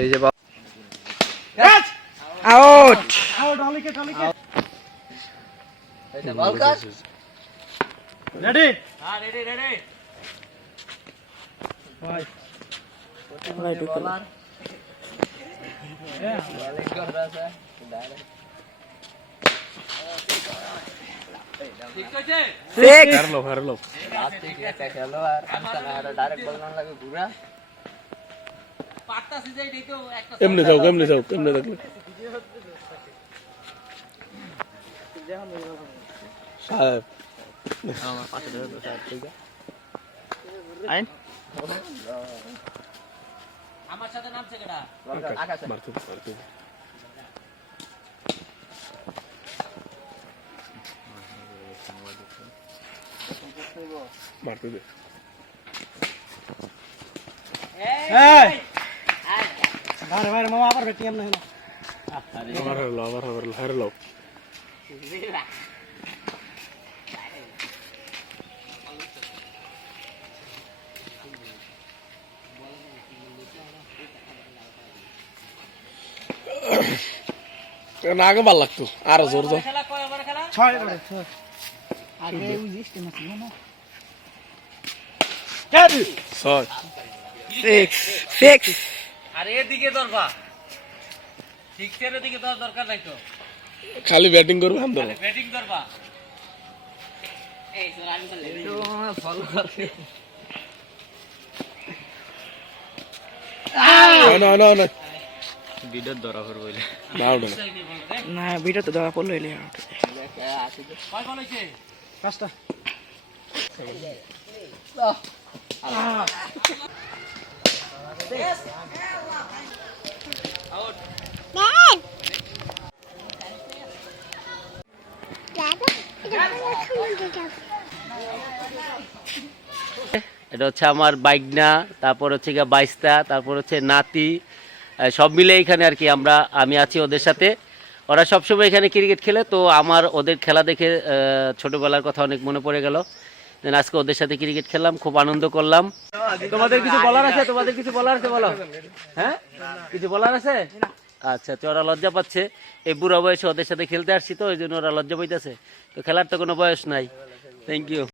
এই যে out ready এমনি যাও এমনি দেখলে সাহেব আমার সাথে নামছে কেডা মারতে দে ভাই মামা আবার বেটি এমন হলো আবার হারলো না আগে ভাল লাগতো আরো জোর তো খেলা কয় ওভার খেলা 6 করে 6 আগে ওই সিস্টেম আছে না ছয় সিক্স আর এদিকে দরবা সিক্সের এদিকে তো দরকার নাই তো খালি ব্যাটিং করবে আমরা ব্যাটিং দরবা এই তো রান করলে তো ফলো করে না ভিডিও ধরা পড়বে বলে না ভিডিও তো ধরা পড়লো এলে কয় বল হইছে পাঁচটা এটা হচ্ছে আমার বাইকনা, তারপর হচ্ছে গিয়ে বাইস্তা, তারপর হচ্ছে নাতি, সব মিলে এখানে আর কি আমি আছি ওদের সাথে। ওরা সবসময় এখানে ক্রিকেট খেলে, তো আমার ওদের খেলা দেখে ছোটবেলার কথা অনেক মনে পড়ে গেল। আজকে ওদের সাথে ক্রিকেট খেললাম, খুব আনন্দ করলাম। তোমাদের কিছু বলার আছে? বলো। হ্যাঁ, কিছু বলার আছে? আচ্ছা, তো ওরা লজ্জা পাচ্ছে, এই বুড়া বয়সে ওদের সাথে খেলতে আসছি তো ওই জন্য ওরা লজ্জা পাইতেছে। তো খেলার তো কোনো বয়স নাই। Thank you.